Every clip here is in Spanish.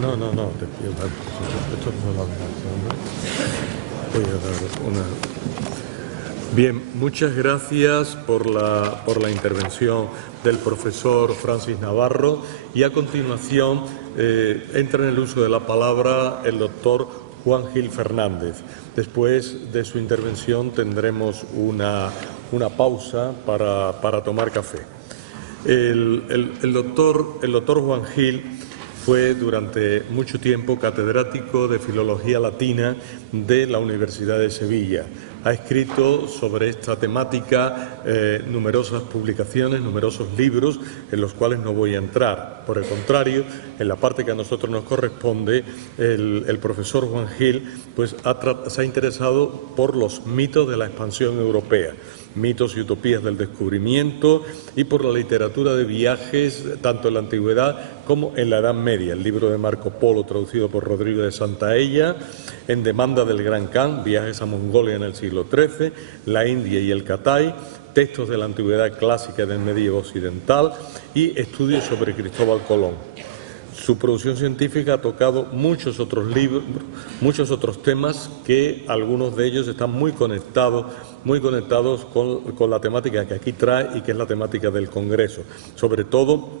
No, te pido esto no lo voy a dar una. Bien, muchas gracias por la intervención del profesor Francis Navarro y a continuación entra en el uso de la palabra el doctor Juan Gil Fernández. Después de su intervención tendremos una pausa para tomar café. El doctor Juan Gil fue durante mucho tiempo catedrático de Filología Latina de la Universidad de Sevilla. Ha escrito sobre esta temática numerosas publicaciones, numerosos libros, en los cuales no voy a entrar. Por el contrario, en la parte que a nosotros nos corresponde, el profesor Juan Gil pues, se ha interesado por los mitos de la expansión europea, mitos y utopías del descubrimiento, y por la literatura de viajes, tanto en la antigüedad como en la Edad Media. El libro de Marco Polo, traducido por Rodrigo de Santaella, En demanda del Gran Khan, viajes a Mongolia en el siglo XIII, la India y el Catay, textos de la antigüedad clásica y del medievo occidental y estudios sobre Cristóbal Colón. Su producción científica ha tocado muchos otros libros, muchos otros temas que algunos de ellos están muy conectados con la temática que aquí trae y que es la temática del Congreso. Sobre todo,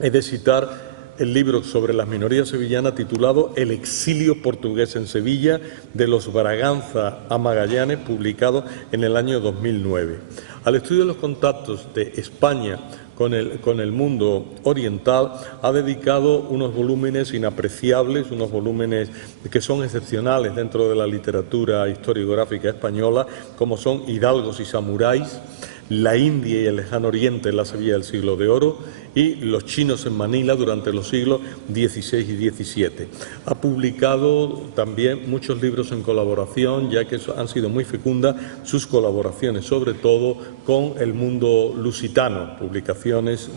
he de citar el libro sobre las minorías sevillanas titulado El exilio portugués en Sevilla, de los Braganza a Magallanes, publicado en el año 2009. Al estudio de los contactos de España con el mundo oriental, ha dedicado unos volúmenes inapreciables, unos volúmenes que son excepcionales dentro de la literatura historiográfica española, como son Hidalgos y samuráis, La India y el lejano oriente en la Sevilla del siglo de oro y Los chinos en Manila durante los siglos XVI y XVII. Ha publicado también muchos libros en colaboración, ya que han sido muy fecundas sus colaboraciones, sobre todo con el mundo lusitano, publicaciones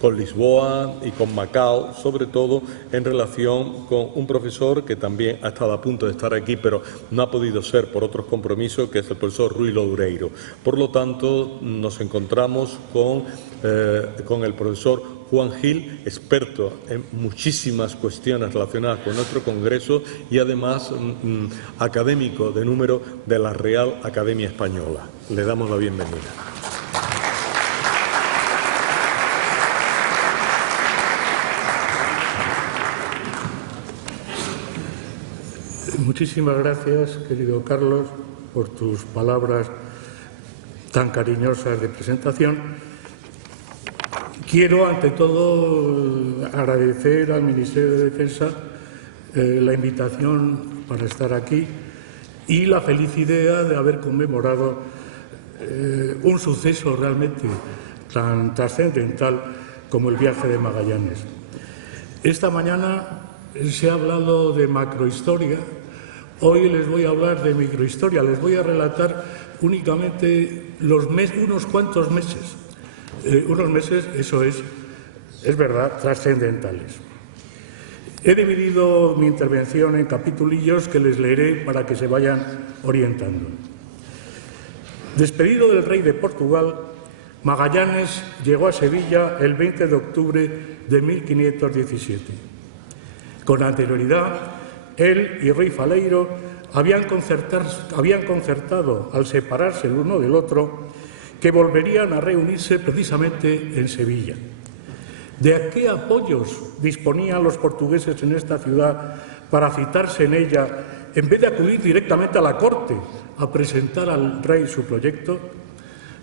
con Lisboa y con Macao, sobre todo en relación con un profesor que también ha estado a punto de estar aquí, pero no ha podido ser por otros compromisos, que es el profesor Rui Loureiro. Por lo tanto, nos encontramos con el profesor Juan Gil, experto en muchísimas cuestiones relacionadas con nuestro Congreso y además académico de número de la Real Academia Española. Le damos la bienvenida. Muchísimas gracias, querido Carlos, por tus palabras tan cariñosas de presentación. Quiero, ante todo, agradecer al Ministerio de Defensa la invitación para estar aquí y la feliz idea de haber conmemorado un suceso realmente tan trascendental como el viaje de Magallanes. Esta mañana se ha hablado de macrohistoria, hoy les voy a hablar de microhistoria, les voy a relatar únicamente unos cuantos meses. Unos meses, eso es verdad, trascendentales. He dividido mi intervención en capitulillos que les leeré para que se vayan orientando. Despedido del rey de Portugal, Magallanes llegó a Sevilla el 20 de octubre de 1517. Con anterioridad, él y Rui Faleiro habían concertado, al separarse el uno del otro, que volverían a reunirse precisamente en Sevilla. ¿De qué apoyos disponían los portugueses en esta ciudad para citarse en ella, en vez de acudir directamente a la corte a presentar al rey su proyecto?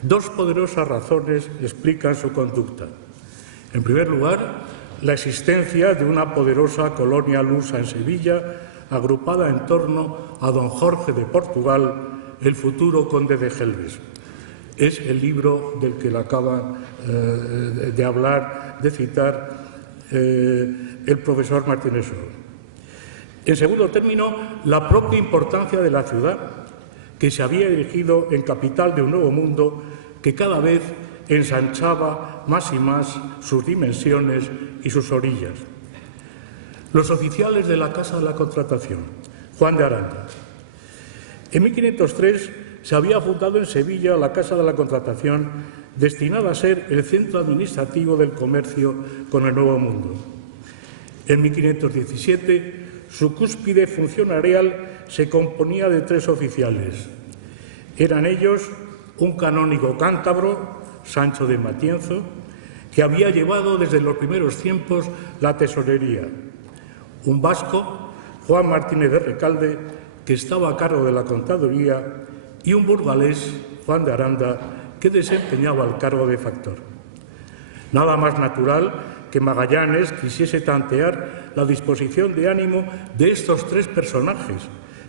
Dos poderosas razones explican su conducta. En primer lugar, la existencia de una poderosa colonia lusa en Sevilla, agrupada en torno a don Jorge de Portugal, el futuro conde de Gelbes. Es el libro del que le acaba de hablar, de citar el profesor Martínez Oro. En segundo término, la propia importancia de la ciudad, que se había erigido en capital de un nuevo mundo que cada vez ensanchaba más y más sus dimensiones y sus orillas. Los oficiales de la Casa de la Contratación, Juan de Aranda. En 1503 se había fundado en Sevilla la Casa de la Contratación, destinada a ser el centro administrativo del comercio con el Nuevo Mundo. En 1517, su cúspide funcionarial se componía de 3 oficiales. Eran ellos un canónigo cántabro, Sancho de Matienzo, que había llevado desde los primeros tiempos la tesorería, un vasco, Juan Martínez de Recalde, que estaba a cargo de la contaduría, y un burgalés, Juan de Aranda, que desempeñaba el cargo de factor. Nada más natural que Magallanes quisiese tantear la disposición de ánimo de estos 3 personajes,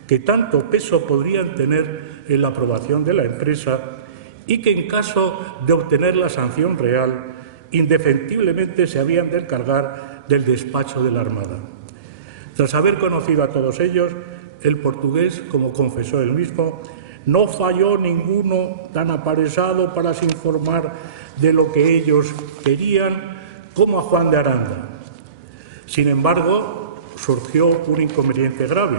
que tanto peso podrían tener en la aprobación de la empresa y que, en caso de obtener la sanción real, indefectiblemente se habían de encargar del despacho de la Armada. Tras haber conocido a todos ellos, el portugués, como confesó él mismo, no falló ninguno tan aparejado para se informar de lo que ellos querían como a Juan de Aranda. Sin embargo, surgió un inconveniente grave.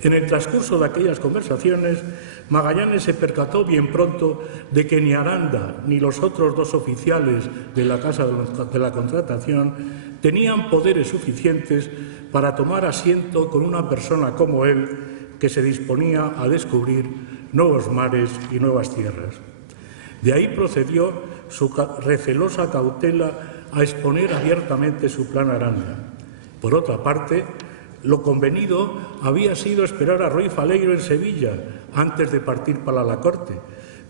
En el transcurso de aquellas conversaciones, Magallanes se percató bien pronto de que ni Aranda ni los otros 2 oficiales de la Casa de la Contratación tenían poderes suficientes para tomar asiento con una persona como él, que se disponía a descubrir nuevos mares y nuevas tierras. De ahí procedió su recelosa cautela a exponer abiertamente su plan a Aranda. Por otra parte, lo convenido había sido esperar a Ruy Faleiro en Sevilla antes de partir para la corte,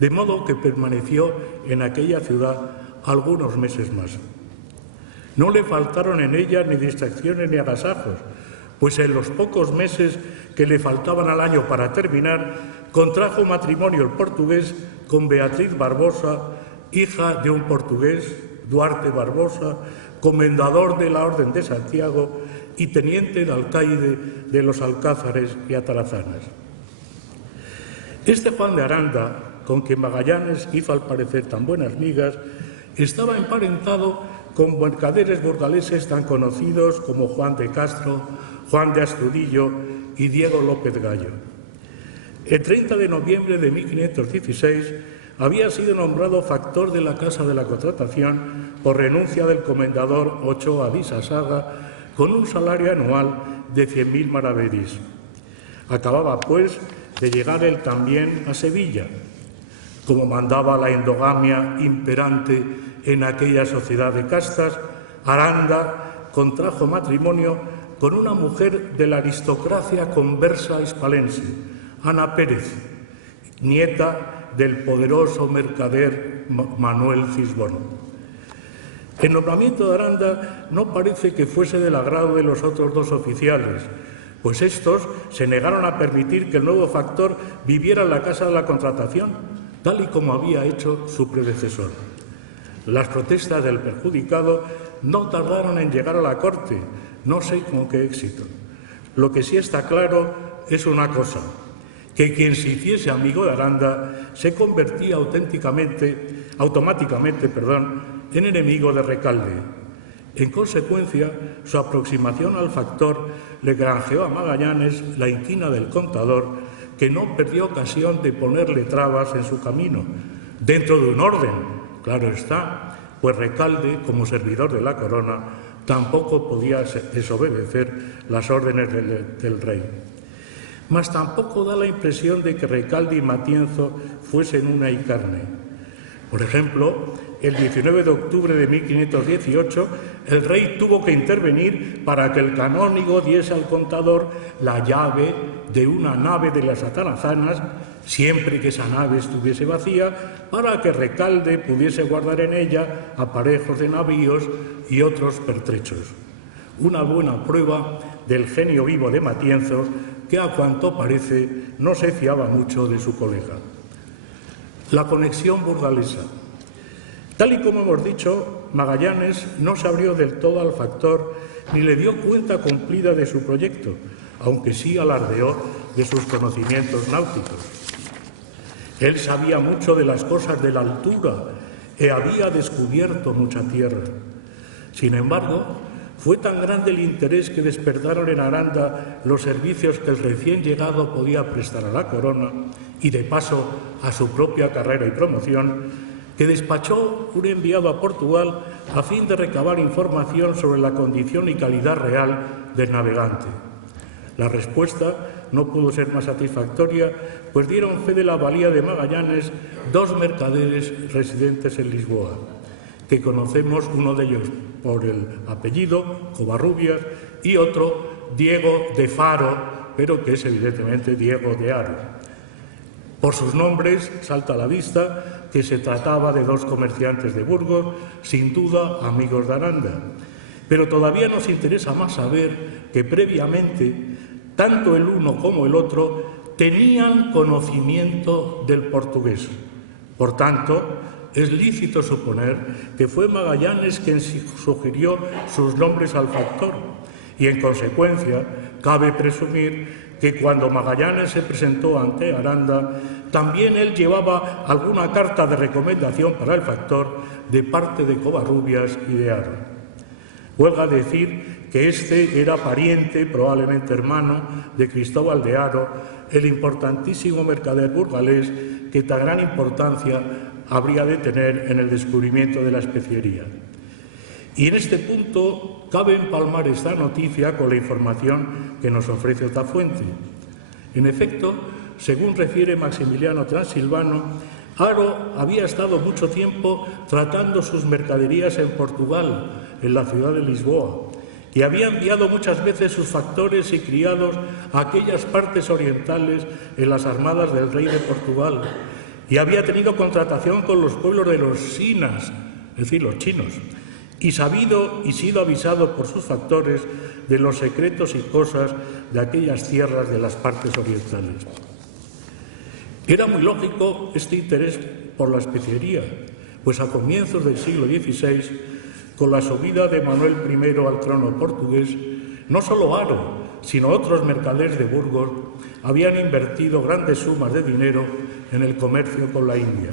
de modo que permaneció en aquella ciudad algunos meses más. No le faltaron en ella ni distracciones ni agasajos, pues en los pocos meses que le faltaban al año para terminar, contrajo matrimonio el portugués con Beatriz Barbosa, hija de un portugués, Duarte Barbosa, comendador de la Orden de Santiago y teniente de alcaide de los Alcázares y Atarazanas. Este Juan de Aranda, con quien Magallanes hizo al parecer tan buenas migas, estaba emparentado con mercaderes burgaleses tan conocidos como Juan de Castro, Juan de Astudillo y Diego López Gallo. El 30 de noviembre de 1516 había sido nombrado factor de la Casa de la Contratación por renuncia del comendador Ochoa de Isasaga, con un salario anual de 100.000 maravedís. Acababa, pues, de llegar él también a Sevilla. Como mandaba la endogamia imperante en aquella sociedad de castas, Aranda contrajo matrimonio con una mujer de la aristocracia conversa hispalense, Ana Pérez, nieta del poderoso mercader Manuel Cisbón. El nombramiento de Aranda no parece que fuese del agrado de los otros 2 oficiales, pues estos se negaron a permitir que el nuevo factor viviera en la Casa de la Contratación, tal y como había hecho su predecesor. Las protestas del perjudicado no tardaron en llegar a la corte, no sé con qué éxito. Lo que sí está claro es una cosa, que quien se hiciese amigo de Aranda se convertía automáticamente en enemigo de Recalde. En consecuencia, su aproximación al factor le granjeó a Magallanes la inquina del contador, que no perdió ocasión de ponerle trabas en su camino, dentro de un orden, claro está, pues Recalde, como servidor de la corona, tampoco podía desobedecer las órdenes del rey. Mas tampoco da la impresión de que Recalde y Matienzo fuesen una y carne. Por ejemplo, el 19 de octubre de 1518, el rey tuvo que intervenir para que el canónigo diese al contador la llave de una nave de las Atarazanas, siempre que esa nave estuviese vacía, para que Recalde pudiese guardar en ella aparejos de navíos y otros pertrechos. Una buena prueba del genio vivo de Matienzo, que a cuanto parece no se fiaba mucho de su colega. La conexión burgalesa. Tal y como hemos dicho, Magallanes no se abrió del todo al factor ni le dio cuenta cumplida de su proyecto, aunque sí alardeó de sus conocimientos náuticos. Él sabía mucho de las cosas de la altura y había descubierto mucha tierra. Sin embargo, Fue tan grande el interés que despertaron en Aranda los servicios que el recién llegado podía prestar a la corona y, de paso, a su propia carrera y promoción, que despachó un enviado a Portugal a fin de recabar información sobre la condición y calidad real del navegante. La respuesta no pudo ser más satisfactoria, pues dieron fe de la valía de Magallanes dos mercaderes residentes en Lisboa, que conocemos, uno de ellos por el apellido, Covarrubias, y otro, Diego de Faro, pero que es evidentemente Diego de Haro. Por sus nombres salta a la vista que se trataba de dos comerciantes de Burgos, sin duda amigos de Aranda. Pero todavía nos interesa más saber que previamente tanto el uno como el otro tenían conocimiento del portugués. Por tanto, es lícito suponer que fue Magallanes quien sugirió sus nombres al factor y, en consecuencia, cabe presumir que cuando Magallanes se presentó ante Aranda, también él llevaba alguna carta de recomendación para el factor de parte de Covarrubias y de Haro. Huelga decir que este era pariente, probablemente hermano, de Cristóbal de Haro, el importantísimo mercader burgalés que tan gran importancia habría de tener en el descubrimiento de la especiería. Y en este punto cabe empalmar esta noticia con la información que nos ofrece otra fuente. En efecto, según refiere Maximiliano Transilvano, Haro había estado mucho tiempo tratando sus mercaderías en Portugal, en la ciudad de Lisboa, y había enviado muchas veces sus factores y criados a aquellas partes orientales en las armadas del rey de Portugal, y había tenido contratación con los pueblos de los sinas, es decir, los chinos, y sabido y sido avisado por sus factores de los secretos y cosas de aquellas tierras de las partes orientales. Era muy lógico este interés por la especiería, pues a comienzos del siglo XVI, con la subida de Manuel I al trono portugués, no solo Haro, sino otros mercaderes de Burgos habían invertido grandes sumas de dinero en el comercio con la India.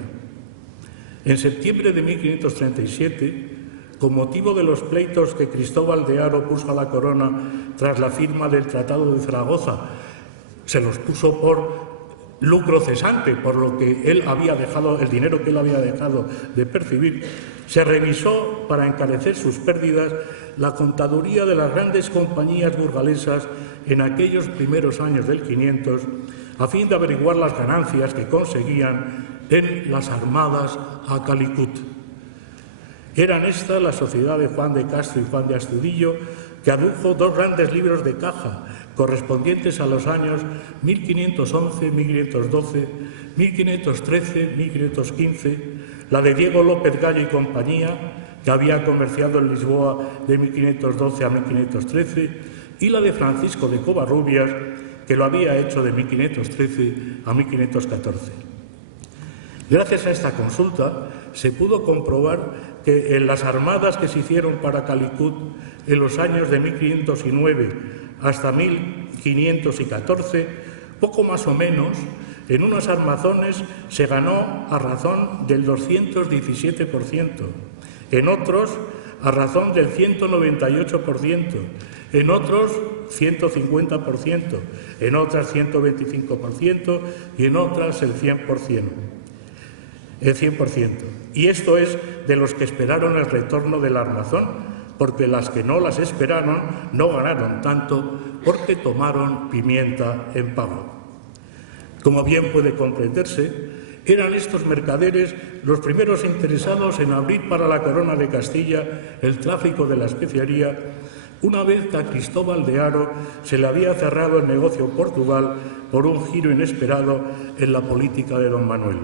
En septiembre de 1537, con motivo de los pleitos que Cristóbal de Haro puso a la corona tras la firma del Tratado de Zaragoza, se los puso por lucro cesante, por lo que él había dejado, el dinero que él había dejado de percibir, se revisó para encarecer sus pérdidas la contaduría de las grandes compañías burgalesas en aquellos primeros años del 500, a fin de averiguar las ganancias que conseguían en las armadas a Calicut. Eran estas la sociedad de Juan de Castro y Juan de Astudillo, que adujo dos grandes libros de caja correspondientes a los años 1511, 1512, 1513, 1515, la de Diego López Gallo y compañía, que había comerciado en Lisboa de 1512 a 1513, y la de Francisco de Covarrubias, que lo había hecho de 1513 a 1514. Gracias a esta consulta se pudo comprobar que en las armadas que se hicieron para Calicut en los años de 1509 hasta 1514, poco más o menos, en unos armazones se ganó a razón del 217%, en otros a razón del 198%, en otros 150%, en otras 125% y en otras el 100%. Y esto es de los que esperaron el retorno del armazón, porque las que no las esperaron no ganaron tanto porque tomaron pimienta en pago. Como bien puede comprenderse, eran estos mercaderes los primeros interesados en abrir para la corona de Castilla el tráfico de la especiería, una vez que a Cristóbal de Haro se le había cerrado el negocio Portugal por un giro inesperado en la política de don Manuel.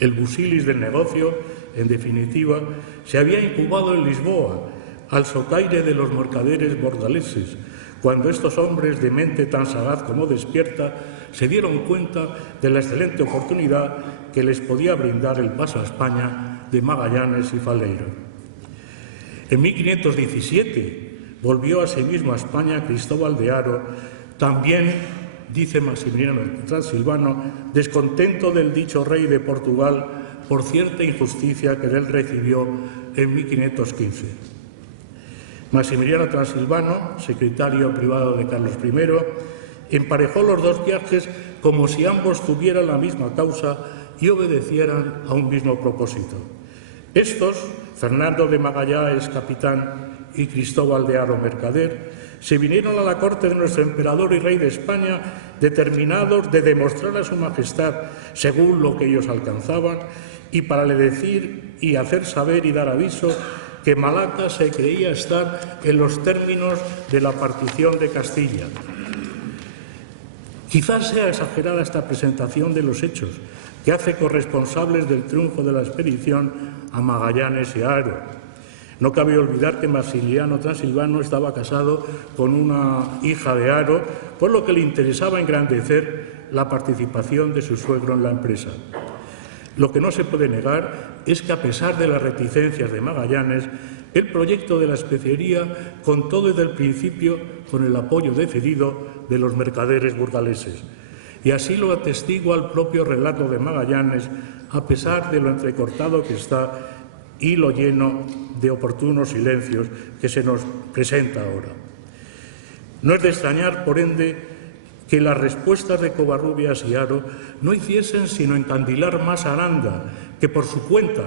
El busilis del negocio, en definitiva, se había incubado en Lisboa, al socaire de los mercaderes bordaleses, cuando estos hombres de mente tan sagaz como despierta se dieron cuenta de la excelente oportunidad que les podía brindar el paso a España de Magallanes y Faleiro. En 1517 volvió asimismo a España Cristóbal de Haro, también, dice Maximiliano Transilvano, descontento del dicho rey de Portugal por cierta injusticia que de él recibió en 1515. Maximiliano Transilvano, secretario privado de Carlos I, emparejó los dos viajes como si ambos tuvieran la misma causa y obedecieran a un mismo propósito. Estos, Fernando de Magallanes, capitán, y Cristóbal de Haro, mercader, se vinieron a la corte de nuestro emperador y rey de España determinados de demostrar a su majestad, según lo que ellos alcanzaban, y para le decir y hacer saber y dar aviso que Malaca se creía estar en los términos de la partición de Castilla. Quizás sea exagerada esta presentación de los hechos, que hace corresponsables del triunfo de la expedición a Magallanes y a Haro. No cabe olvidar que Maximiliano Transilvano estaba casado con una hija de Haro, por lo que le interesaba engrandecer la participación de su suegro en la empresa. Lo que no se puede negar es que, a pesar de las reticencias de Magallanes, el proyecto de la especería contó desde el principio con el apoyo decidido de los mercaderes burgaleses. Y así lo atestigua el propio relato de Magallanes, a pesar de lo entrecortado que está y lo lleno de oportunos silencios que se nos presenta ahora. No es de extrañar, por ende, que las respuestas de Covarrubias y Haro no hiciesen sino encandilar más a Aranda, que por su cuenta,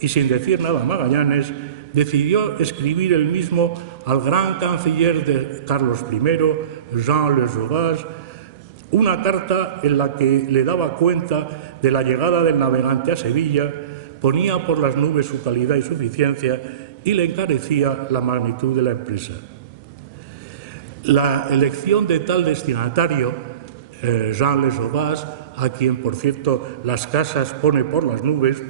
y sin decir nada a Magallanes, decidió escribir él mismo al gran canciller de Carlos I, Jean Le Sauvage, una carta en la que le daba cuenta de la llegada del navegante a Sevilla, ponía por las nubes su calidad y suficiencia y le encarecía la magnitud de la empresa. La elección de tal destinatario, Jean Le Sauvage, a quien, por cierto, Las Casas pone por las nubes,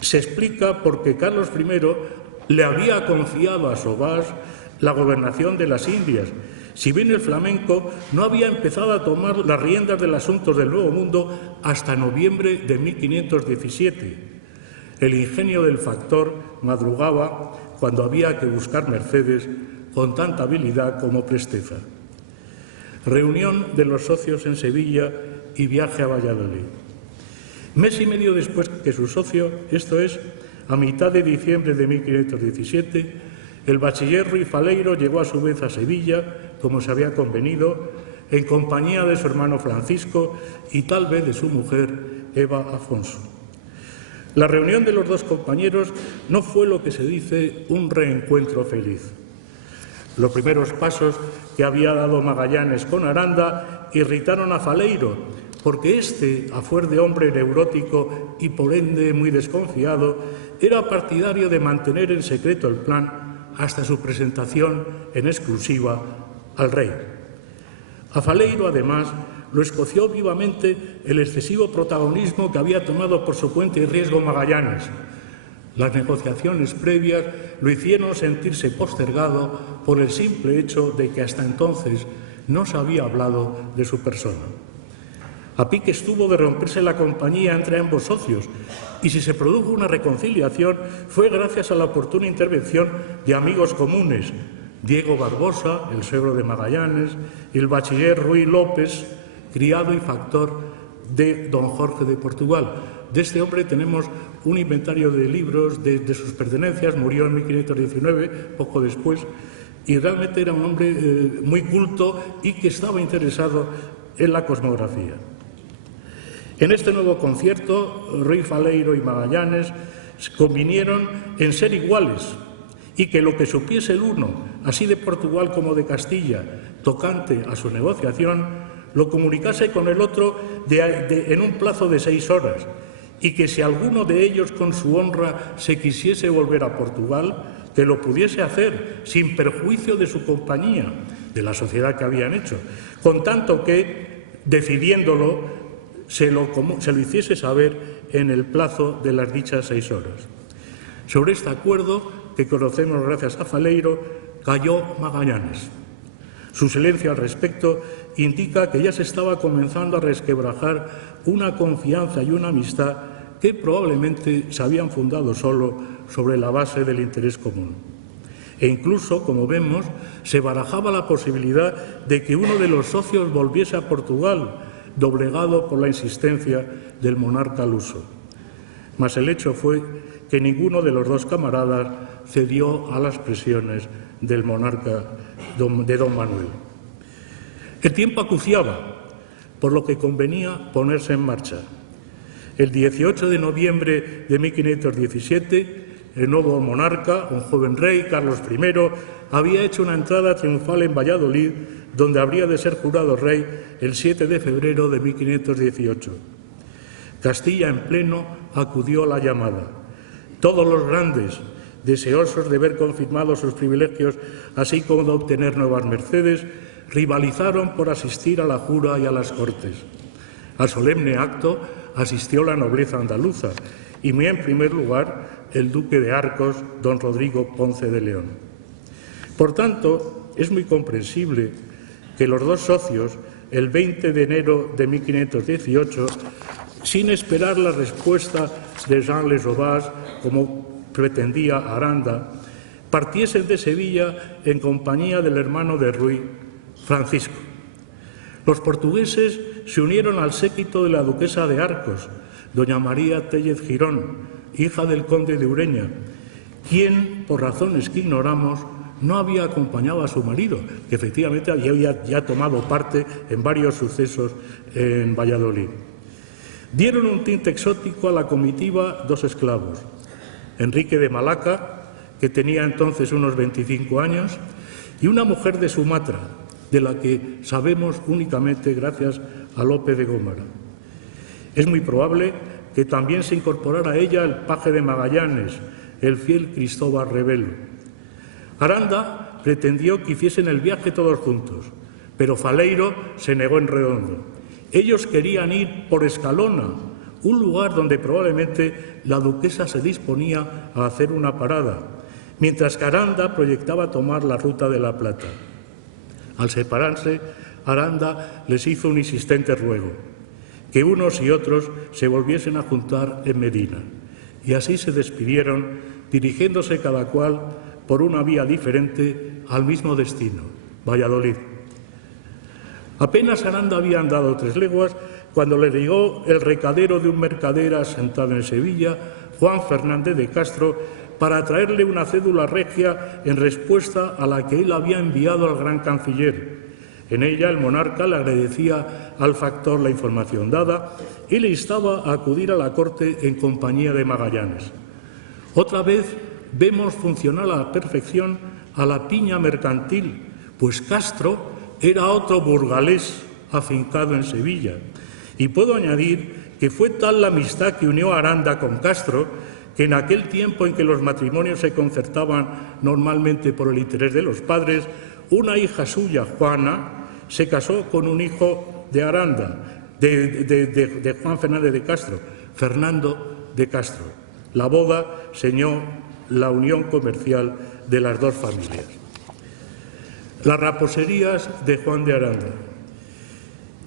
se explica porque Carlos I le había confiado a Sauvage la gobernación de las Indias, si bien el flamenco no había empezado a tomar las riendas del asunto del Nuevo Mundo hasta noviembre de 1517. El ingenio del factor madrugaba cuando había que buscar mercedes con tanta habilidad como presteza. Reunión de los socios en Sevilla y viaje a Valladolid. Mes y medio después que su socio, esto es, a mitad de diciembre de 1517, el bachiller Ruy Faleiro llegó a su vez a Sevilla, como se había convenido, en compañía de su hermano Francisco y tal vez de su mujer, Eva Afonso. La reunión de los dos compañeros no fue lo que se dice un reencuentro feliz. Los primeros pasos que había dado Magallanes con Aranda irritaron a Faleiro, porque éste, a fuer de hombre neurótico y por ende muy desconfiado, era partidario de mantener en secreto el plan hasta su presentación en exclusiva al rey. A Faleiro, además, lo escoció vivamente el excesivo protagonismo que había tomado por su cuenta y riesgo Magallanes. Las negociaciones previas lo hicieron sentirse postergado por el simple hecho de que hasta entonces no se había hablado de su persona. A pique estuvo de romperse la compañía entre ambos socios, y si se produjo una reconciliación fue gracias a la oportuna intervención de amigos comunes, Diego Barbosa, el suegro de Magallanes, y el bachiller Ruy López, criado y factor de don Jorge de Portugal. De este hombre tenemos un inventario de libros de sus pertenencias, murió en 1519, poco después, y realmente era un hombre muy culto y que estaba interesado en la cosmografía. En este nuevo concierto, Ruy Faleiro y Magallanes convinieron en ser iguales y que lo que supiese el uno, así de Portugal como de Castilla, tocante a su negociación, lo comunicase con el otro en un plazo de 6 horas, y que si alguno de ellos con su honra se quisiese volver a Portugal, que lo pudiese hacer sin perjuicio de su compañía, de la sociedad que habían hecho, con tanto que, decidiéndolo, se lo hiciese saber en el plazo de las dichas 6 horas. Sobre este acuerdo, que conocemos gracias a Faleiro, cayó Magallanes. Su silencio al respecto indica que ya se estaba comenzando a resquebrajar una confianza y una amistad que probablemente se habían fundado solo sobre la base del interés común. E incluso, como vemos, se barajaba la posibilidad de que uno de los socios volviese a Portugal, doblegado por la insistencia del monarca luso. mas el hecho fue que ninguno de los dos camaradas cedió a las presiones del monarca de don Manuel. El tiempo acuciaba, por lo que convenía ponerse en marcha. El 18 de noviembre de 1517, el nuevo monarca, un joven rey, Carlos I, había hecho una entrada triunfal en Valladolid, donde habría de ser jurado rey el 7 de febrero de 1518. Castilla en pleno acudió a la llamada. Todos los grandes, deseosos de ver confirmados sus privilegios, así como de obtener nuevas mercedes, rivalizaron por asistir a la jura y a las Cortes. Al solemne acto asistió la nobleza andaluza y muy en primer lugar el duque de Arcos, don Rodrigo Ponce de León. Por tanto, es muy comprensible que los dos socios, el 20 de enero de 1518, sin esperar la respuesta de Jean Le Sauvage, como pretendía Aranda, partiesen de Sevilla en compañía del hermano de Rui, Francisco. Los portugueses se unieron al séquito de la duquesa de Arcos, doña María Tellez Girón, hija del conde de Ureña, quien, por razones que ignoramos, no había acompañado a su marido, que efectivamente había ya tomado parte en varios sucesos en Valladolid. Dieron un tinte exótico a la comitiva dos esclavos, Enrique de Malaca, que tenía entonces unos 25 años, y una mujer de Sumatra, de la que sabemos únicamente gracias a Lope de Gómara. Es muy probable que también se incorporara a ella el paje de Magallanes, el fiel Cristóbal Rebelo. Aranda pretendió que hiciesen el viaje todos juntos, pero Faleiro se negó en redondo. Ellos querían ir por Escalona, un lugar donde probablemente la duquesa se disponía a hacer una parada, mientras que Aranda proyectaba tomar la ruta de la Plata. Al separarse, Aranda les hizo un insistente ruego, que unos y otros se volviesen a juntar en Medina, y así se despidieron, dirigiéndose cada cual por una vía diferente al mismo destino, Valladolid. Apenas Aranda había andado 3 leguas cuando le llegó el recadero de un mercader asentado en Sevilla, Juan Fernández de Castro, para traerle una cédula regia en respuesta a la que él había enviado al gran canciller. En ella el monarca le agradecía al factor la información dada y le instaba a acudir a la corte en compañía de Magallanes. Otra vez vemos funcionar a la perfección a la piña mercantil, pues Castro era otro burgalés afincado en Sevilla. Y puedo añadir que fue tal la amistad que unió a Aranda con Castro que en aquel tiempo en que los matrimonios se concertaban normalmente por el interés de los padres, una hija suya, Juana, se casó con un hijo de Aranda, de Juan Fernández de Castro, Fernando de Castro. La boda selló la unión comercial de las dos familias. Las raposerías de Juan de Aranda.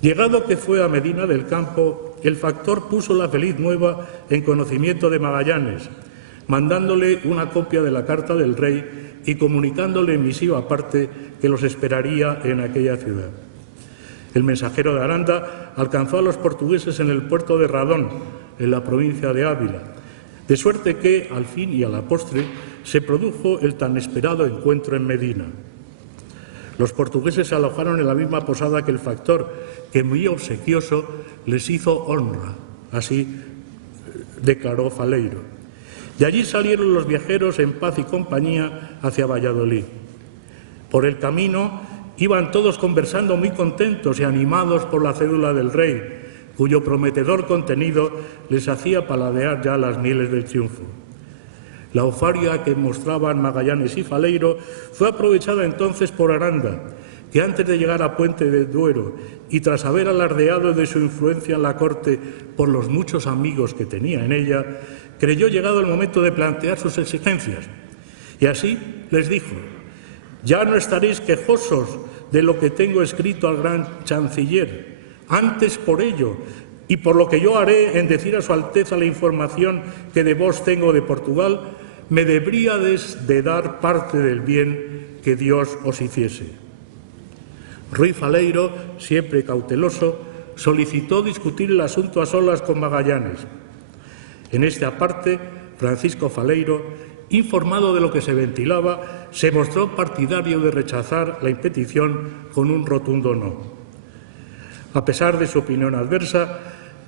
Llegado que fue a Medina del Campo, el factor puso la feliz nueva en conocimiento de Magallanes, mandándole una copia de la carta del rey y comunicándole en misiva aparte que los esperaría en aquella ciudad. El mensajero de Aranda alcanzó a los portugueses en el puerto de Radón, en la provincia de Ávila, de suerte que, al fin y a la postre, se produjo el tan esperado encuentro en Medina. Los portugueses se alojaron en la misma posada que el factor, que muy obsequioso les hizo honra, así declaró Faleiro. De allí salieron los viajeros en paz y compañía hacia Valladolid. Por el camino iban todos conversando muy contentos y animados por la cédula del rey, cuyo prometedor contenido les hacía paladear ya las mieles del triunfo. La euforia que mostraban Magallanes y Faleiro fue aprovechada entonces por Aranda, que antes de llegar a Puente de Duero y tras haber alardeado de su influencia en la corte por los muchos amigos que tenía en ella, creyó llegado el momento de plantear sus exigencias. Y así les dijo: «Ya no estaréis quejosos de lo que tengo escrito al gran chanciller. Antes por ello, y por lo que yo haré en decir a su Alteza la información que de vos tengo de Portugal, me deberíades de dar parte del bien que Dios os hiciese». Ruy Faleiro, siempre cauteloso, solicitó discutir el asunto a solas con Magallanes. En este aparte, Francisco Faleiro, informado de lo que se ventilaba, se mostró partidario de rechazar la impetición con un rotundo no. A pesar de su opinión adversa,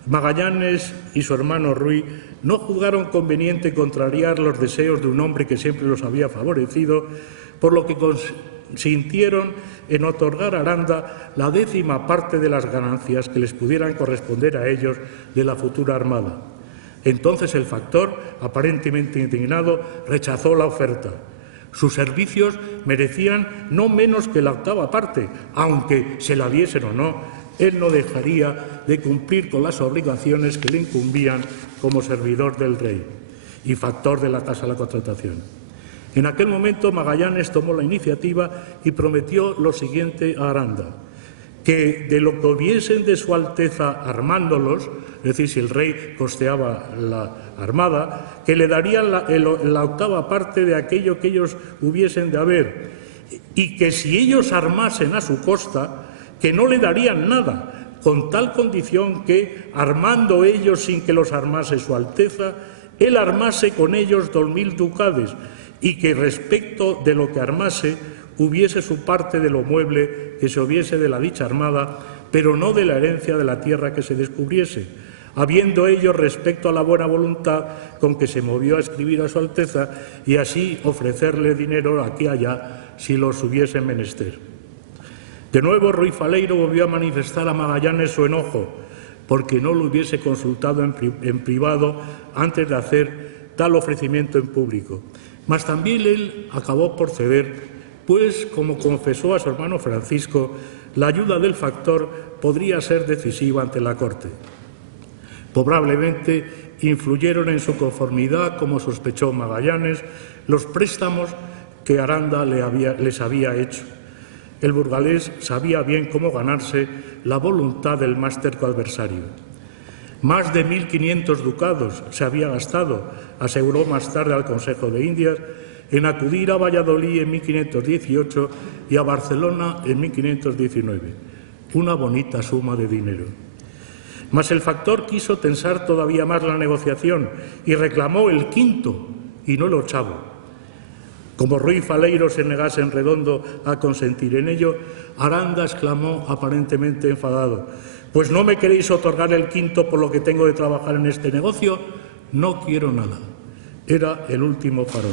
Magallanes y su hermano Ruy no juzgaron conveniente contrariar los deseos de un hombre que siempre los había favorecido, por lo que consintieron en otorgar a Aranda la 10ª parte de las ganancias que les pudieran corresponder a ellos de la futura armada. Entonces el factor, aparentemente indignado, rechazó la oferta. Sus servicios merecían no menos que la 8ª parte, aunque se la diesen o no. Él no dejaría de cumplir con las obligaciones que le incumbían como servidor del rey y factor de la Casa de la Contratación. En aquel momento Magallanes tomó la iniciativa y prometió lo siguiente a Aranda: que de lo que hubiesen de su Alteza armándolos, es decir, si el rey costeaba la armada, que le darían la 8ª parte de aquello que ellos hubiesen de haber, y que si ellos armasen a su costa, que no le darían nada, con tal condición que, armando ellos sin que los armase su Alteza, él armase con ellos 2000 ducades, y que respecto de lo que armase hubiese su parte de lo mueble que se hubiese de la dicha armada, pero no de la herencia de la tierra que se descubriese, habiendo ellos respecto a la buena voluntad con que se movió a escribir a su Alteza, y así ofrecerle dinero aquí y allá si los hubiese menester. De nuevo, Ruy Faleiro volvió a manifestar a Magallanes su enojo, porque no lo hubiese consultado en privado antes de hacer tal ofrecimiento en público. Mas también él acabó por ceder, pues, como confesó a su hermano Francisco, la ayuda del factor podría ser decisiva ante la corte. Probablemente influyeron en su conformidad, como sospechó Magallanes, los préstamos que Aranda les había hecho. El burgalés sabía bien cómo ganarse la voluntad del más terco adversario. Más de 1.500 ducados se había gastado, aseguró más tarde al Consejo de Indias, en acudir a Valladolid en 1518 y a Barcelona en 1519. Una bonita suma de dinero. Mas el factor quiso tensar todavía más la negociación y reclamó el 5º y no el 8º. Como Ruy Faleiro se negase en redondo a consentir en ello, Aranda exclamó aparentemente enfadado: «Pues no me queréis otorgar el 5º por lo que tengo de trabajar en este negocio, no quiero nada». Era el último farol.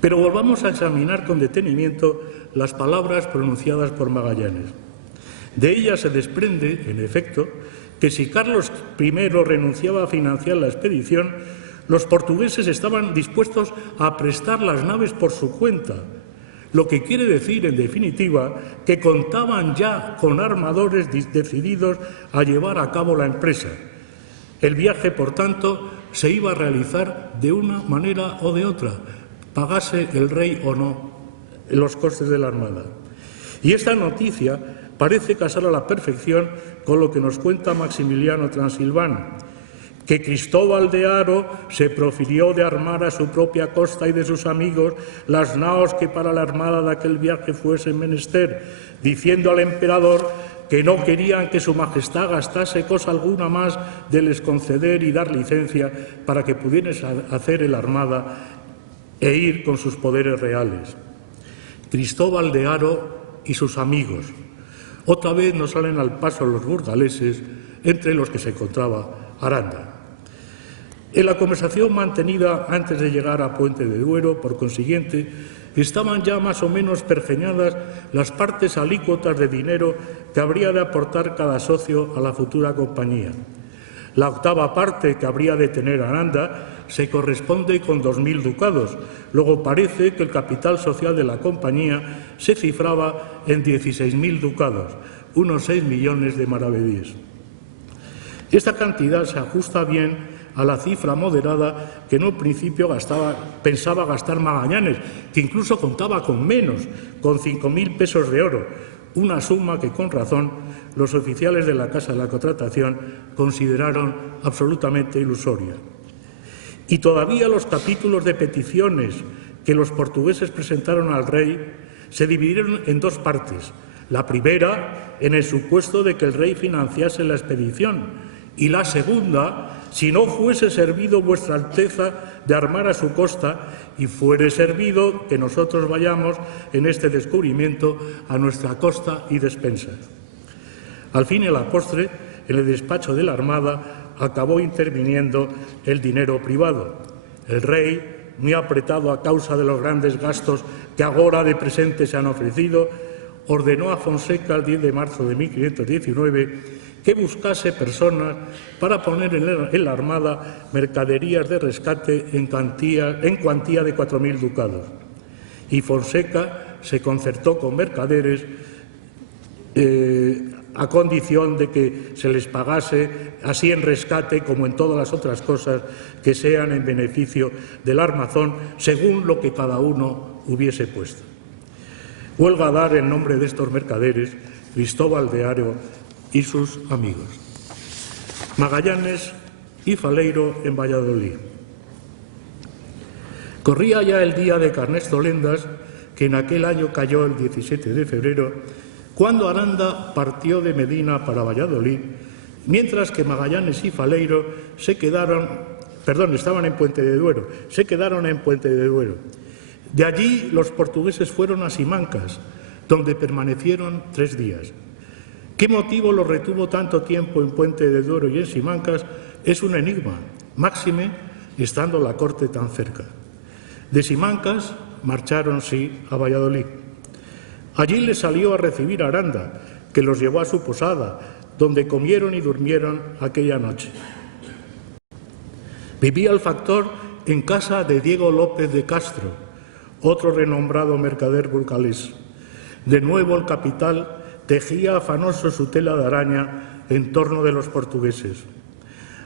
Pero volvamos a examinar con detenimiento las palabras pronunciadas por Magallanes. De ellas se desprende, en efecto, que si Carlos I renunciaba a financiar la expedición, los portugueses estaban dispuestos a prestar las naves por su cuenta, lo que quiere decir, en definitiva, que contaban ya con armadores decididos a llevar a cabo la empresa. El viaje, por tanto, se iba a realizar de una manera o de otra, pagase el rey o no los costes de la armada. Y esta noticia parece casar a la perfección con lo que nos cuenta Maximiliano Transilvano, que Cristóbal de Haro se profirió de armar a su propia costa y de sus amigos las naos que para la armada de aquel viaje fuesen menester, diciendo al emperador que no querían que su majestad gastase cosa alguna más de les conceder y dar licencia para que pudieran hacer el armada e ir con sus poderes reales. Cristóbal de Haro y sus amigos. Otra vez nos salen al paso los burgaleses, entre los que se encontraba Aranda. En la conversación mantenida antes de llegar a Puente de Duero, por consiguiente, estaban ya más o menos pergeñadas las partes alícuotas de dinero que habría de aportar cada socio a la futura compañía. La 8ª parte que habría de tener Aranda se corresponde con 2.000 ducados. Luego parece que el capital social de la compañía se cifraba en 16.000 ducados, unos 6 millones de maravedíes. Esta cantidad se ajusta bien a la cifra moderada que en un principio pensaba gastar Magallanes, que incluso contaba con menos, con 5.000 pesos de oro, una suma que con razón los oficiales de la Casa de la Contratación consideraron absolutamente ilusoria. Y todavía los capítulos de peticiones que los portugueses presentaron al rey se dividieron en 2 partes. La primera, en el supuesto de que el rey financiase la expedición, y la segunda, si no fuese servido vuestra Alteza de armar a su costa y fuere servido que nosotros vayamos en este descubrimiento a nuestra costa y despensa. Al fin y a la postre, en el despacho de la Armada acabó interviniendo el dinero privado. El rei, muy apretado a causa de los grandes gastos que agora de presente se han ofrecido, ordenó a Fonseca el 10 de marzo de 1519 que buscase personas para poner en la Armada mercaderías de rescate en cuantía de 4.000 ducados. Y Fonseca se concertó con mercaderes a condición de que se les pagase así en rescate como en todas las otras cosas que sean en beneficio del armazón, según lo que cada uno hubiese puesto. Huelga dar el nombre de estos mercaderes Cristóbal de Haro y sus amigos. Magallanes y Faleiro en Valladolid. Corría ya el día de Carnestolendas, que en aquel año cayó el 17 de febrero, cuando Aranda partió de Medina para Valladolid, mientras que Magallanes y Faleiro estaban en Puente de Duero, se quedaron en Puente de Duero. De allí los portugueses fueron a Simancas, donde permanecieron 3 días. ¿Qué motivo los retuvo tanto tiempo en Puente de Duero y en Simancas? Es un enigma, máxime estando la corte tan cerca. De Simancas marcharon, sí, a Valladolid. Allí les salió a recibir Aranda, que los llevó a su posada, donde comieron y durmieron aquella noche. Vivía el factor en casa de Diego López de Castro, otro renombrado mercader burgalés. De nuevo el capital tejía afanoso su tela de araña en torno de los portugueses.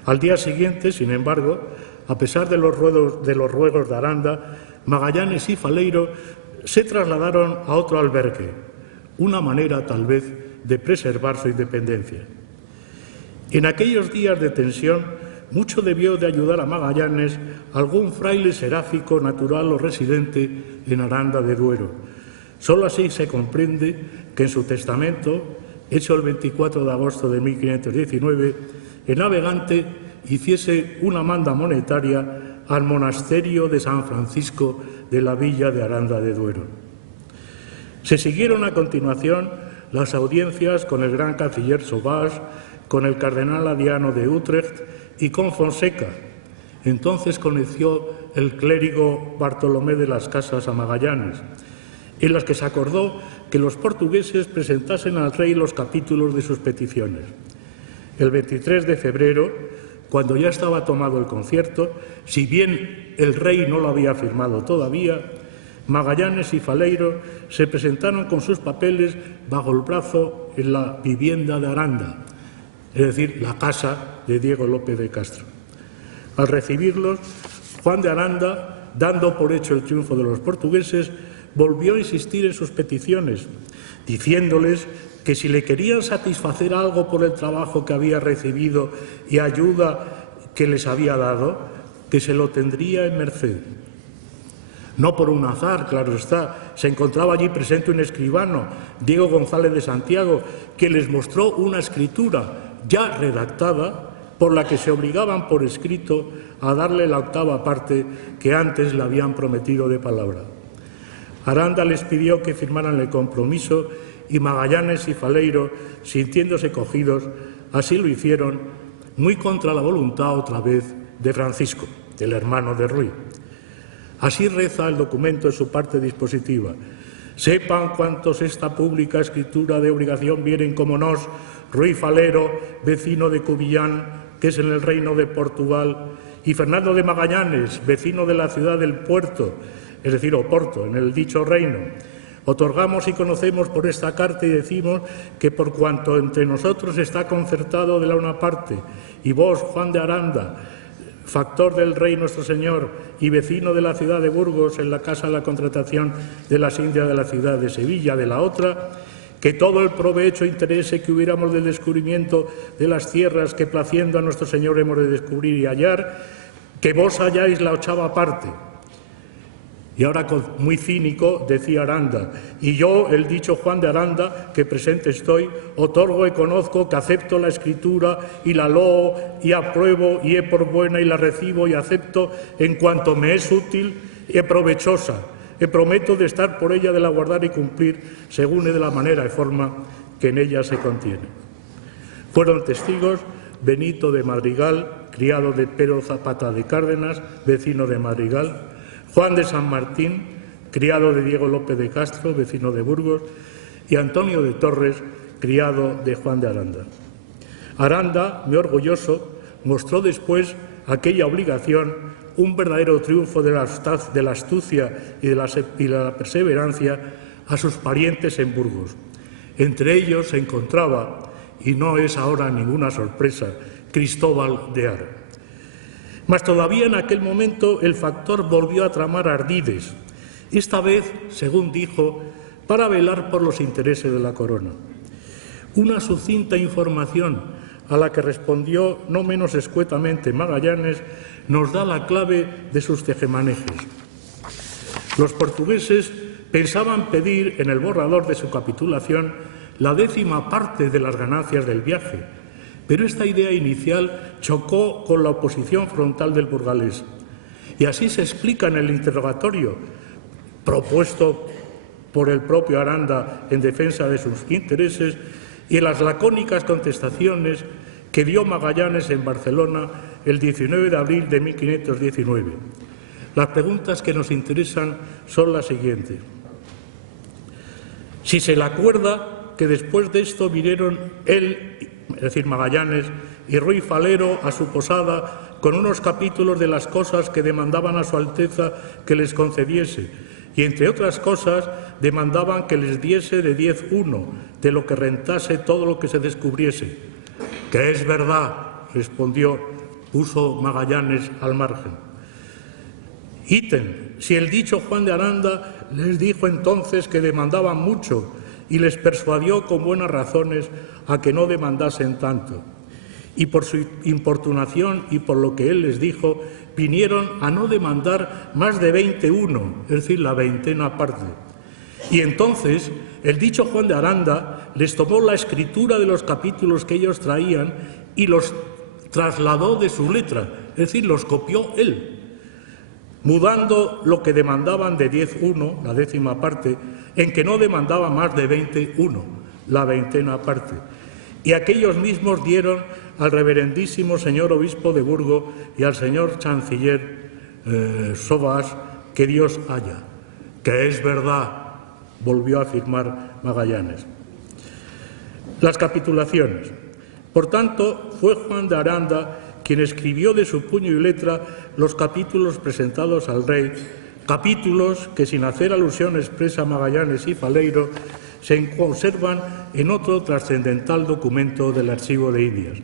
Al día siguiente, sin embargo, a pesar de los ruegos de Aranda, Magallanes y Faleiro se trasladaron a otro albergue, una manera tal vez de preservar su independencia. En aquellos días de tensión, mucho debió de ayudar a Magallanes algún fraile seráfico natural o residente en Aranda de Duero. Solo así se comprende que en su testamento, hecho el 24 de agosto de 1519, el navegante hiciese una manda monetaria al monasterio de San Francisco de la villa de Aranda de Duero. Se siguieron a continuación las audiencias con el gran canciller Sauvage, con el cardenal Adiano de Utrecht y con Fonseca. Entonces conoció el clérigo Bartolomé de las Casas a Magallanes, en las que se acordó que los portugueses presentasen al rey los capítulos de sus peticiones. El 23 de febrero, cuando ya estaba tomado el concierto, si bien el rey no lo había firmado todavía, Magallanes y Faleiro se presentaron con sus papeles bajo el brazo en la vivienda de Aranda, es decir, la casa de Diego López de Castro. Al recibirlos, Juan de Aranda, dando por hecho el triunfo de los portugueses, volvió a insistir en sus peticiones, diciéndoles que si le querían satisfacer algo por el trabajo que había recibido y ayuda que les había dado, que se lo tendría en merced. No por un azar, claro está, se encontraba allí presente un escribano, Diego González de Santiago, que les mostró una escritura ya redactada por la que se obligaban por escrito a darle la 8ª parte que antes le habían prometido de palabra. Aranda les pidió que firmaran el compromiso y Magallanes y Faleiro, sintiéndose cogidos, así lo hicieron, muy contra la voluntad otra vez de Francisco, el hermano de Ruy. Así reza el documento en su parte dispositiva. Sepan cuantos esta pública escritura de obligación vienen como nos, Ruy Falero, vecino de Cubillán, que es en el reino de Portugal, y Fernando de Magallanes, vecino de la ciudad del Puerto, es decir, Oporto, en el dicho reino. Otorgamos y conocemos por esta carta y decimos que por cuanto entre nosotros está concertado de la una parte, y vos, Juan de Aranda, factor del rey nuestro señor y vecino de la ciudad de Burgos en la casa de la contratación de las Indias de la ciudad de Sevilla de la otra, que todo el provecho e interese que hubiéramos del descubrimiento de las tierras que placiendo a nuestro señor hemos de descubrir y hallar, que vos halláis la 8ª parte. Y ahora, muy cínico, decía Aranda: y yo, el dicho Juan de Aranda, que presente estoy, otorgo y conozco que acepto la Escritura y la loo y apruebo y he por buena y la recibo y acepto en cuanto me es útil y provechosa, y prometo de estar por ella, de la guardar y cumplir, según de la manera y forma que en ella se contiene. Fueron testigos Benito de Madrigal, criado de Pero Zapata de Cárdenas, vecino de Madrigal; Juan de San Martín, criado de Diego López de Castro, vecino de Burgos; y Antonio de Torres, criado de Juan de Aranda. Aranda, muy orgulloso, mostró después aquella obligación, un verdadero triunfo de la astucia y de la perseverancia, a sus parientes en Burgos. Entre ellos se encontraba, y no es ahora ninguna sorpresa, Cristóbal de Ar. Mas todavía en aquel momento el factor volvió a tramar ardides, esta vez, según dijo, para velar por los intereses de la corona. Una sucinta información a la que respondió no menos escuetamente Magallanes nos da la clave de sus tejemanejes. Los portugueses pensaban pedir en el borrador de su capitulación la 10ª parte de las ganancias del viaje, pero esta idea inicial chocó con la oposición frontal del burgalés. Y así se explica en el interrogatorio propuesto por el propio Aranda en defensa de sus intereses y en las lacónicas contestaciones que dio Magallanes en Barcelona el 19 de abril de 1519. Las preguntas que nos interesan son las siguientes. Si se le acuerda que después de esto vinieron él, es decir, Magallanes, y Ruy Falero a su posada con unos capítulos de las cosas que demandaban a su Alteza que les concediese, y entre otras cosas demandaban que les diese de 10 de lo que rentase todo lo que se descubriese. Que es verdad, puso Magallanes al margen. Ítem, si el dicho Juan de Aranda les dijo entonces que demandaban mucho y les persuadió con buenas razones a que no demandasen tanto. Y por su importunación y por lo que él les dijo, vinieron a no demandar más de 21, es decir, la 20ª parte. Y entonces el dicho Juan de Aranda les tomó la escritura de los capítulos que ellos traían y los trasladó de su letra, es decir, los copió él, mudando lo que demandaban de 10 la 10ª parte, en que no demandaba más de 21, la 20ª parte. Y aquellos mismos dieron al reverendísimo señor obispo de Burgos y al señor chanciller Sobas, que Dios haya, que es verdad, volvió a afirmar Magallanes. Las capitulaciones. Por tanto, fue Juan de Aranda quien escribió de su puño y letra los capítulos presentados al rey, capítulos que, sin hacer alusión expresa a Magallanes y Faleiro, se conservan en otro trascendental documento del Archivo de Indias.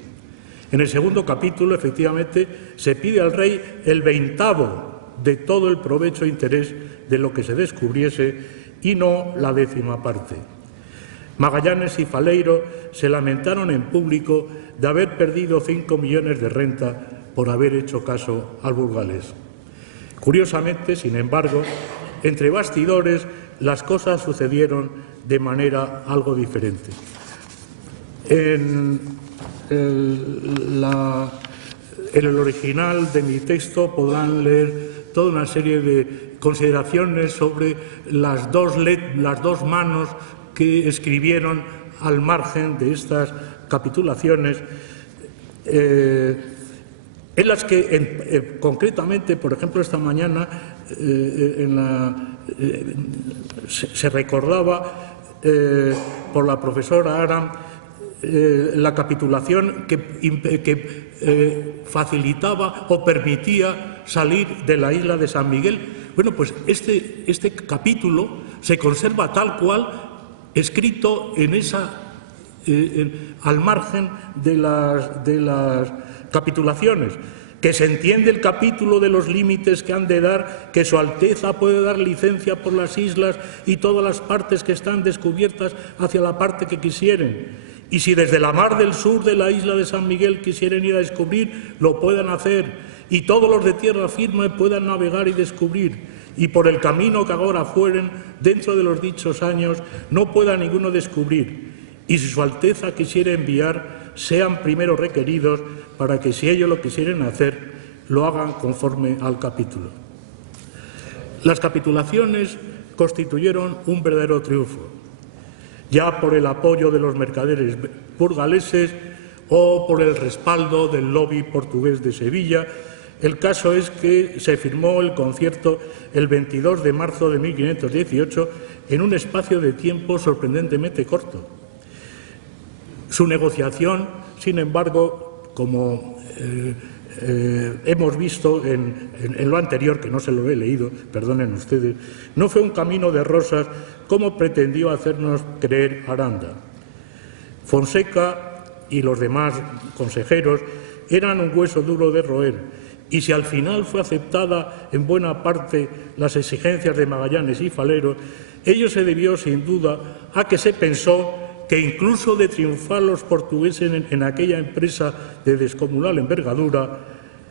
En el segundo capítulo, efectivamente, se pide al rey el 20º de todo el provecho e interés de lo que se descubriese y no la 10ª parte. Magallanes y Faleiro se lamentaron en público de haber perdido 5 millones de renta por haber hecho caso al burgalés. Curiosamente, sin embargo, entre bastidores las cosas sucedieron de manera algo diferente. En el original de mi texto podrán leer toda una serie de consideraciones sobre las dos manos que escribieron al margen de estas capitulaciones, en las que concretamente, por ejemplo, esta mañana se recordaba por la profesora Aram la capitulación que facilitaba o permitía salir de la isla de San Miguel. Bueno, pues este capítulo se conserva tal cual, escrito al margen de las capitulaciones, que se entiende el capítulo de los límites que han de dar, que Su Alteza puede dar licencia por las islas y todas las partes que están descubiertas hacia la parte que quisieren, Y si desde la mar del sur de la isla de San Miguel quisieren ir a descubrir, lo puedan hacer, y todos los de tierra firme puedan navegar y descubrir, y por el camino que ahora fueren, dentro de los dichos años, no pueda ninguno descubrir, y si su Alteza quisiera enviar, sean primero requeridos para que si ellos lo quisieren hacer, lo hagan conforme al capítulo. Las capitulaciones constituyeron un verdadero triunfo, ya por el apoyo de los mercaderes burgaleses o por el respaldo del lobby portugués de Sevilla. El caso es que se firmó el concierto el 22 de marzo de 1518 en un espacio de tiempo sorprendentemente corto. Su negociación, sin embargo, como hemos visto en lo anterior, que no se lo he leído, perdonen ustedes, no fue un camino de rosas como pretendió hacernos creer Aranda. Fonseca y los demás consejeros eran un hueso duro de roer, y si al final fue aceptada en buena parte las exigencias de Magallanes y Falero, ello se debió sin duda a que se pensó que incluso de triunfar los portugueses en aquella empresa de descomunal envergadura,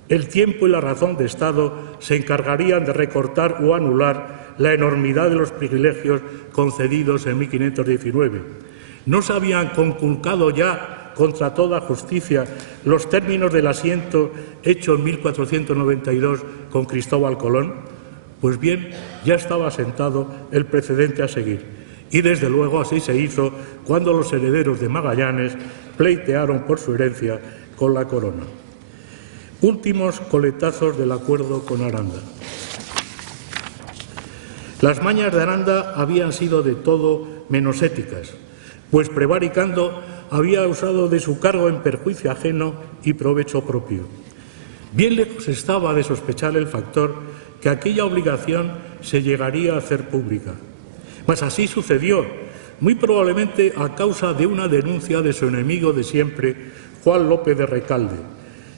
el tiempo y la razón de Estado se encargarían de recortar o anular la enormidad de los privilegios concedidos en 1519. ¿No se habían conculcado ya contra toda justicia los términos del asiento hecho en 1492 con Cristóbal Colón? Pues bien, ya estaba sentado el precedente a seguir. Y desde luego así se hizo cuando los herederos de Magallanes pleitearon por su herencia con la corona. Últimos coletazos del acuerdo con Aranda. Las mañas de Aranda habían sido de todo menos éticas, pues prevaricando había usado de su cargo en perjuicio ajeno y provecho propio. Bien lejos estaba de sospechar el factor que aquella obligación se llegaría a hacer pública. Mas así sucedió, muy probablemente a causa de una denuncia de su enemigo de siempre, Juan López de Recalde.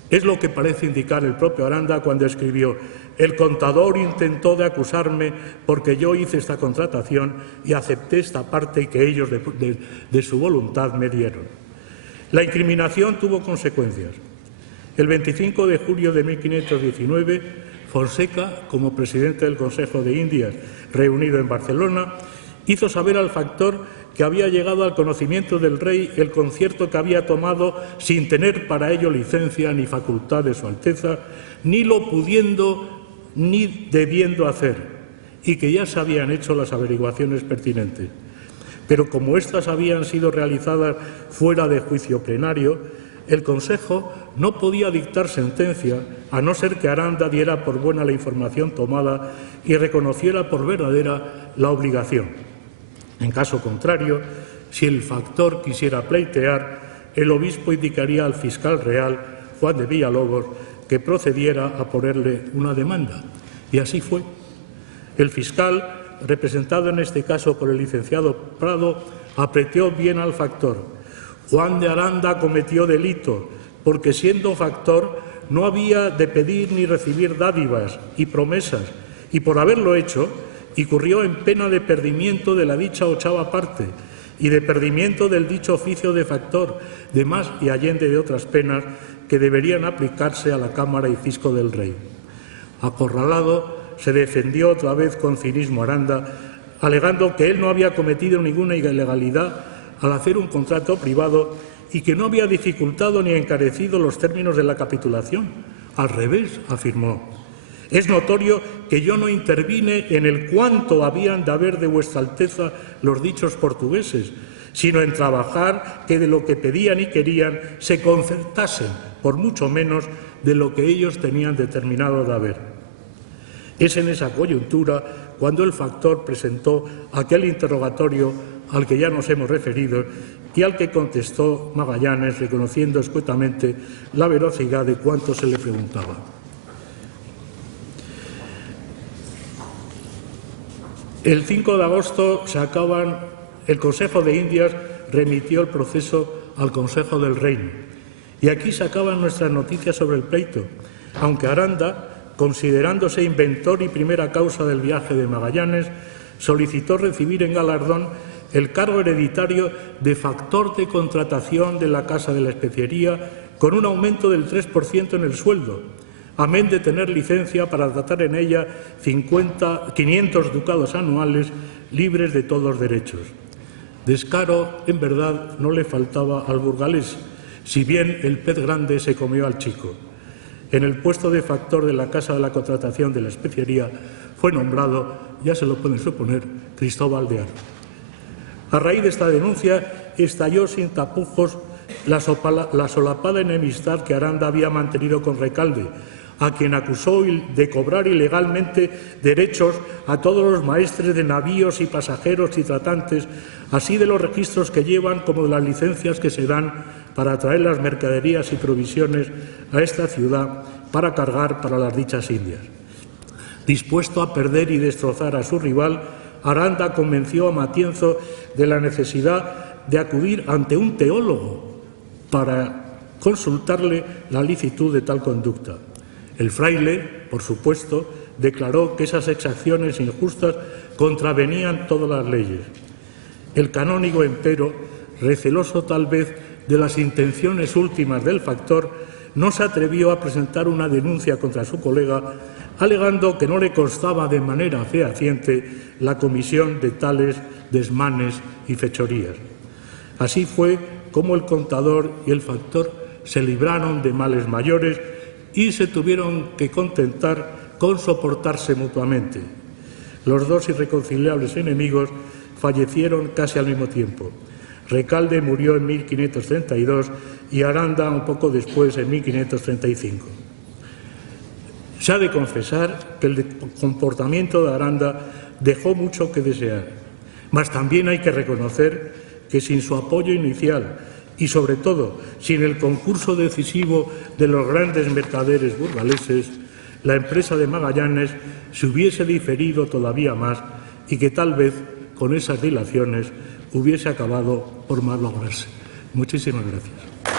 Es lo que parece indicar el propio Aranda cuando escribió: «El contador intentó de acusarme porque yo hice esta contratación y acepté esta parte que ellos de su voluntad me dieron». La incriminación tuvo consecuencias. El 25 de julio de 1519, Fonseca, como presidente del Consejo de Indias reunido en Barcelona, hizo saber al factor que había llegado al conocimiento del rey el concierto que había tomado sin tener para ello licencia ni facultad de su Alteza, ni lo pudiendo ni debiendo hacer, y que ya se habían hecho las averiguaciones pertinentes. Pero como éstas habían sido realizadas fuera de juicio plenario, el Consejo no podía dictar sentencia a no ser que Aranda diera por buena la información tomada y reconociera por verdadera la obligación. En caso contrario, si el factor quisiera pleitear, el obispo indicaría al fiscal real, Juan de Villalobos, que procediera a ponerle una demanda. Y así fue. El fiscal, representado en este caso por el licenciado Prado, apretó bien al factor. Juan de Aranda cometió delito, porque siendo factor no había de pedir ni recibir dádivas y promesas, y por haberlo hecho, incurrió en pena de perdimiento de la dicha 8ª parte y de perdimiento del dicho oficio de factor, de más y allende de otras penas que deberían aplicarse a la Cámara y Fisco del Rey. Acorralado, se defendió otra vez con cinismo Aranda, alegando que él no había cometido ninguna ilegalidad al hacer un contrato privado y que no había dificultado ni encarecido los términos de la capitulación. Al revés, afirmó. Es notorio que yo no intervine en el cuánto habían de haber de vuestra Alteza los dichos portugueses, sino en trabajar que de lo que pedían y querían se concertasen, por mucho menos de lo que ellos tenían determinado de haber. Es en esa coyuntura cuando el factor presentó aquel interrogatorio al que ya nos hemos referido y al que contestó Magallanes, reconociendo escuetamente la veracidad de cuanto se le preguntaba. El 5 de agosto el Consejo de Indias remitió el proceso al Consejo del Reino. Y aquí se acaban nuestras noticias sobre el pleito, aunque Aranda, considerándose inventor y primera causa del viaje de Magallanes, solicitó recibir en galardón el cargo hereditario de factor de contratación de la Casa de la Especiería con un aumento del 3% en el sueldo, amén de tener licencia para tratar en ella 500 ducados anuales libres de todos derechos. Descaro, en verdad, no le faltaba al burgalés, si bien el pez grande se comió al chico. En el puesto de factor de la Casa de la Contratación de la Especiería fue nombrado, ya se lo pueden suponer, Cristóbal de Haro. A raíz de esta denuncia estalló sin tapujos la solapada enemistad que Aranda había mantenido con Recalde, a quien acusó de cobrar ilegalmente derechos a todos los maestres de navíos y pasajeros y tratantes, así de los registros que llevan como de las licencias que se dan para traer las mercaderías y provisiones a esta ciudad para cargar para las dichas Indias. Dispuesto a perder y destrozar a su rival, Aranda convenció a Matienzo de la necesidad de acudir ante un teólogo para consultarle la licitud de tal conducta. El fraile, por supuesto, declaró que esas exacciones injustas contravenían todas las leyes. El canónigo, empero, receloso tal vez de las intenciones últimas del factor, no se atrevió a presentar una denuncia contra su colega, alegando que no le constaba de manera fehaciente la comisión de tales desmanes y fechorías. Así fue como el contador y el factor se libraron de males mayores y se tuvieron que contentar con soportarse mutuamente. Los dos irreconciliables enemigos fallecieron casi al mismo tiempo. Recalde murió en 1532 y Aranda un poco después, en 1535. Se ha de confesar que el comportamiento de Aranda dejó mucho que desear, mas también hay que reconocer que sin su apoyo inicial y, sobre todo, sin el concurso decisivo de los grandes mercaderes burgaleses, la empresa de Magallanes se hubiese diferido todavía más y que tal vez con esas dilaciones hubiese acabado por malograrse. Muchísimas gracias.